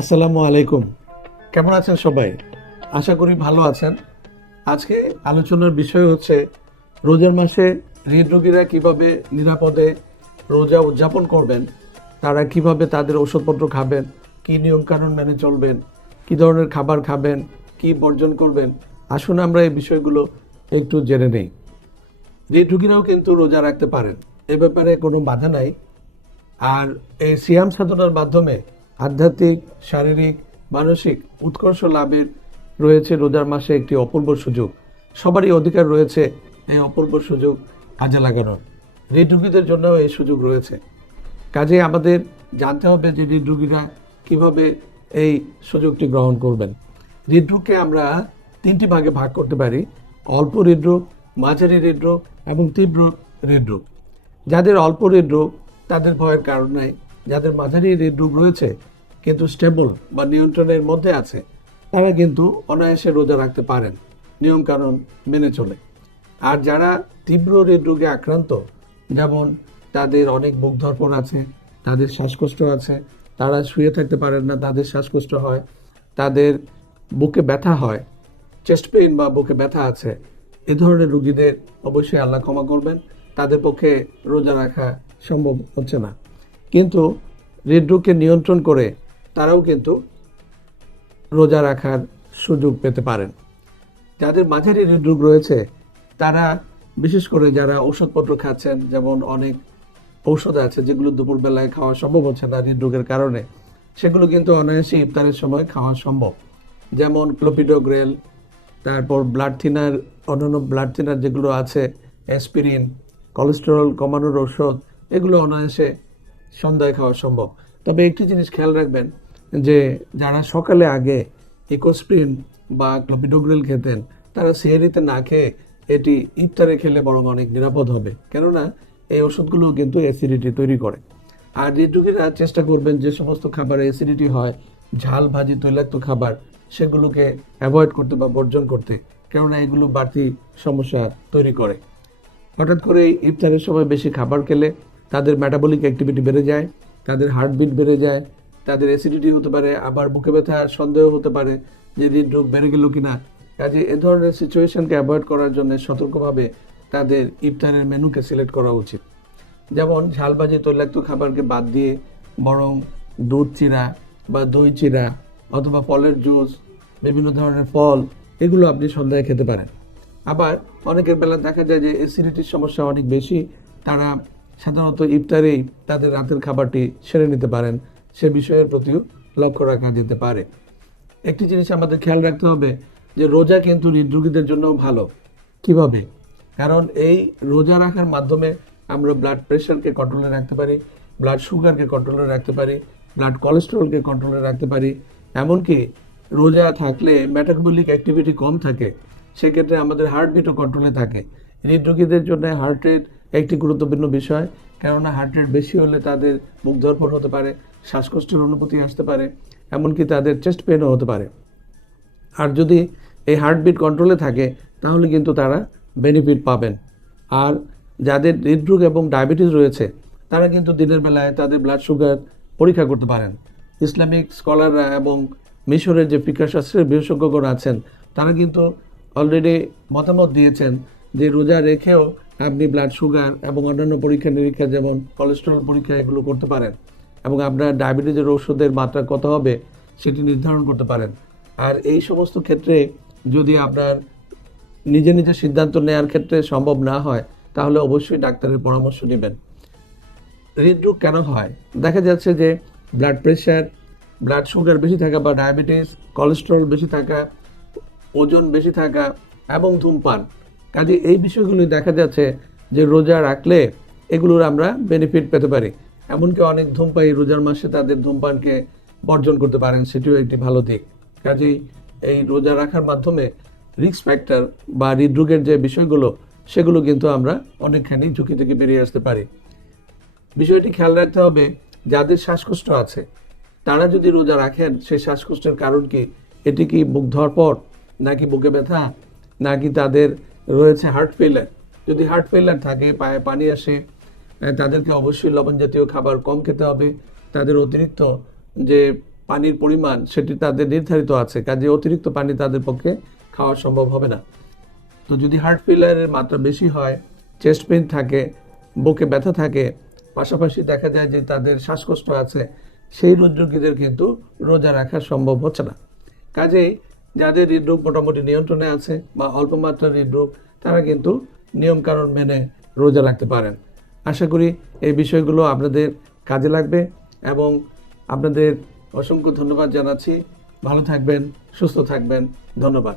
আসসালামু আলাইকুম। কেমন আছেন সবাই? আশা করি ভালো আছেন। আজকে আলোচনার বিষয় হচ্ছে রোজার মাসে হৃদরোগীরা কিভাবে নিরাপদে রোজা উদযাপন করবেন, তারা কিভাবে তাদের ওষুধপত্র খাবেন, কি নিয়মকানুন মেনে চলবেন, কি ধরনের খাবার খাবেন, কি বর্জন করবেন। আসুন আমরা এই বিষয়গুলো একটু জেনে নেই। হৃদরোগীরাও কিন্তু রোজা রাখতে পারেন, এ ব্যাপারে কোনো বাধা নাই। আর এই সিয়াম সাধনার মাধ্যমে আধ্যাত্মিক, শারীরিক, মানসিক উৎকর্ষ লাভের রয়েছে রোজার মাসে একটি অপূর্ব সুযোগ। সবারই অধিকার রয়েছে এই অপূর্ব সুযোগ কাজে লাগানোর। হৃদরোগীদের জন্যও এই সুযোগ রয়েছে। কাজে আমাদের জানতে হবে যে হৃদরোগীরা কীভাবে এই সুযোগটি গ্রহণ করবেন। হৃদরোগকে আমরা তিনটি ভাগে ভাগ করতে পারি: অল্প হৃদরোগ, মাঝারি হৃদরোগ এবং তীব্র হৃদরোগ। যাদের অল্প হৃদরোগ তাদের ভয়ের কারণ নাই। যাদের মাঝারি হৃদরোগ রয়েছে কিন্তু স্টেবল বা নিয়ন্ত্রণের মধ্যে আছে, তারা কিন্তু অনায়াসে রোজা রাখতে পারেন নিয়মকানুন মেনে চলে। আর যারা তীব্র হৃদরোগে আক্রান্ত, যেমন তাদের অনেক বুক ধড়ফড় আছে, তাদের শ্বাসকষ্ট আছে, তারা শুয়ে থাকতে পারেন না, তাদের শ্বাসকষ্ট হয়, তাদের বুকে ব্যথা হয়, চেস্ট পেইন বা বুকে ব্যথা আছে, এ ধরনের রোগীদের অবশ্যই আল্লাহ ক্ষমা করবেন। তাদের পক্ষে রোজা রাখা সম্ভব হচ্ছে না, কিন্তু হৃদরোগকে নিয়ন্ত্রণ করে তারাও কিন্তু রোজা রাখার সুযোগ পেতে পারেন। যাদের মাঝারি হৃদরোগ রয়েছে তারা, বিশেষ করে যারা ওষুধপত্র খাচ্ছেন, যেমন অনেক ঔষধ আছে যেগুলো দুপুরবেলায় খাওয়া সম্ভব হচ্ছে না হৃদরোগের কারণে, সেগুলো কিন্তু অনায়াসে ইফতারের সময় খাওয়া সম্ভব। যেমন ক্লোপিডোগ্রেল, তারপর ব্লাড থিনার, অন্যান্য ব্লাড থিনার যেগুলো আছে, অ্যাসপিরিন, কোলেস্টেরল কমানোর ঔষধ, এগুলো অনায়াসে সন্ধ্যায় খাওয়া সম্ভব। তবে একটি জিনিস খেয়াল রাখবেন যে যারা সকালে আগে ইকোস্প্রিন বা ক্লোপিডোগ্রেল খেতেন, তারা সেহরিতে না খেয়ে এটি ইফতারে খেলে বরং অনেক নিরাপদ হবে, কেননা এই ওষুধগুলো কিন্তু অ্যাসিডিটি তৈরি করে। আর হৃদরোগীরা চেষ্টা করবেন যে সমস্ত খাবারে অ্যাসিডিটি হয়, ঝাল ভাজি তৈলাক্ত খাবার, সেগুলোকে অ্যাভয়েড করতে বা বর্জন করতে, কেননা এগুলো বাড়তি সমস্যা তৈরি করে। হঠাৎ করে ইফতারের সময় বেশি খাবার খেলে তাদের মেটাবলিক অ্যাক্টিভিটি বেড়ে যায়, তাদের হার্টবিট বেড়ে যায়, তাদের অ্যাসিডিটি হতে পারে, আবার বুকে ব্যথার সন্দেহ হতে পারে যে হৃদরোগ বেড়ে গেল কিনা। কাজে এ ধরনের সিচুয়েশনকে অ্যাভয়েড করার জন্য সতর্কভাবে তাদের ইফতারের মেনুকে সিলেক্ট করা উচিত। যেমন ঝালবাজি তৈলাক্ত খাবারকে বাদ দিয়ে বরং দুধ চিরা বা দই চিরা অথবা ফলের জুস, বিভিন্ন ধরনের ফল, এগুলো আপনি সন্ধ্যায় খেতে পারেন। আবার অনেকের বেলা দেখা যায় যে অ্যাসিডিটির সমস্যা অনেক বেশি, তারা সাধারণত ইফতারেই তাদের রাতের খাবারটি সেরে নিতে পারেন, সে বিষয়ের প্রতিও লক্ষ্য রাখা যেতে পারে। একটি জিনিস আমাদের খেয়াল রাখতে হবে যে রোজা কিন্তু হৃদরোগীদের জন্যও ভালো। কিভাবে? কারণ এই রোজা রাখার মাধ্যমে আমরা ব্লাড প্রেশারকে কন্ট্রোলে রাখতে পারি, ব্লাড সুগারকে কন্ট্রোলে রাখতে পারি, ব্লাড কোলেস্টেরলকে কন্ট্রোলে রাখতে পারি। এমনকি রোজা থাকলে মেটাবলিক অ্যাক্টিভিটি কম থাকে, সেক্ষেত্রে আমাদের হার্টবিটও কন্ট্রোলে থাকে। হৃদরোগীদের জন্য হার্ট রেট একটি গুরুত্বপূর্ণ বিষয়, কেননা হার্ট রেট বেশি হলে তাদের বুক ধড়ফড় হতে পারে, শ্বাসকষ্টের অনুভূতি আসতে পারে, এমনকি তাদের চেস্ট পেনও হতে পারে। আর যদি এই হার্টবিট কন্ট্রোলে থাকে তাহলে কিন্তু তারা বেনিফিট পাবেন। আর যাদের হৃদরোগ এবং ডায়াবেটিস রয়েছে তারা কিন্তু দিনের বেলায় তাদের ব্লাড সুগার পরীক্ষা করতে পারেন। ইসলামিক স্কলাররা এবং মিশরের যে ফিকাশাস্ত্রের বিশেষজ্ঞগণ আছেন, তারা কিন্তু অলরেডি মতামত দিয়েছেন যে রোজা রেখেও আপনি ব্লাড সুগার এবং অন্যান্য পরীক্ষা নিরীক্ষা, যেমন কোলেস্টেরল পরীক্ষা, এগুলো করতে পারেন এবং আপনার ডায়াবেটিসের ওষুধের মাত্রা কত হবে সেটি নির্ধারণ করতে পারেন। আর এই সমস্ত ক্ষেত্রে যদি আপনার নিজে নিজে সিদ্ধান্ত নেওয়ার ক্ষেত্রে সম্ভব না হয়, তাহলে অবশ্যই ডাক্তারের পরামর্শ নেবেন। হৃদরোগ কেন হয়? দেখা যাচ্ছে যে ব্লাড প্রেশার, ব্লাড সুগার বেশি থাকা বা ডায়াবেটিস, কোলেস্টেরল বেশি থাকা, ওজন বেশি থাকা এবং ধূমপান। কাজে এই বিষয়গুলি দেখা যাচ্ছে যে রোজা রাখলে এগুলোর আমরা বেনিফিট পেতে পারি। এমনকি অনেক ধূমপায়ী রোজার মাসে তাদের ধূমপানকে বর্জন করতে পারেন, সেটিও একটি ভালো দিক। কাজেই এই রোজা রাখার মাধ্যমে রিস্ক ফ্যাক্টর বা হৃদরোগের যে বিষয়গুলো, সেগুলো কিন্তু আমরা অনেকখানি ঝুঁকি থেকে বেরিয়ে আসতে পারি। বিষয়টি খেয়াল রাখতে হবে, যাদের শ্বাসকষ্ট আছে তারা যদি রোজা রাখেন, সেই শ্বাসকষ্টের কারণ কি? এটি কি বুক ধড়ফড়, নাকি বুকে ব্যথা, নাকি তাদের রয়েছে হার্ট ফেলার? যদি হার্ট ফেলার থাকে, পায়ে পানি আসে, তাদেরকে অবশ্যই লবণ জাতীয় খাবার কম খেতে হবে। তাদের অতিরিক্ত যে পানির পরিমাণ সেটি তাদের নির্ধারিত আছে, কাজে অতিরিক্ত পানি তাদের পক্ষে খাওয়া সম্ভব হবে না। তো যদি হার্ট ফেলিয়ারের মাত্রা বেশি হয়, চেস্ট পেইন থাকে, বুকে ব্যথা থাকে, পাশাপাশি দেখা যায় যে তাদের শ্বাসকষ্ট আছে, সেই রোগীদের কিন্তু রোজা রাখা সম্ভব হচ্ছে না। কাজেই যাদের হৃদরোগ মোটামুটি নিয়ন্ত্রণে আছে বা অল্প মাত্রার হৃদরোগ, তারা কিন্তু নিয়মকানুন মেনে রোজা রাখতে পারেন। আশা করি এই বিষয়গুলো আপনাদের কাজে লাগবে এবং আপনাদের অসংখ্য ধন্যবাদ জানাচ্ছি। ভালো থাকবেন, সুস্থ থাকবেন। ধন্যবাদ।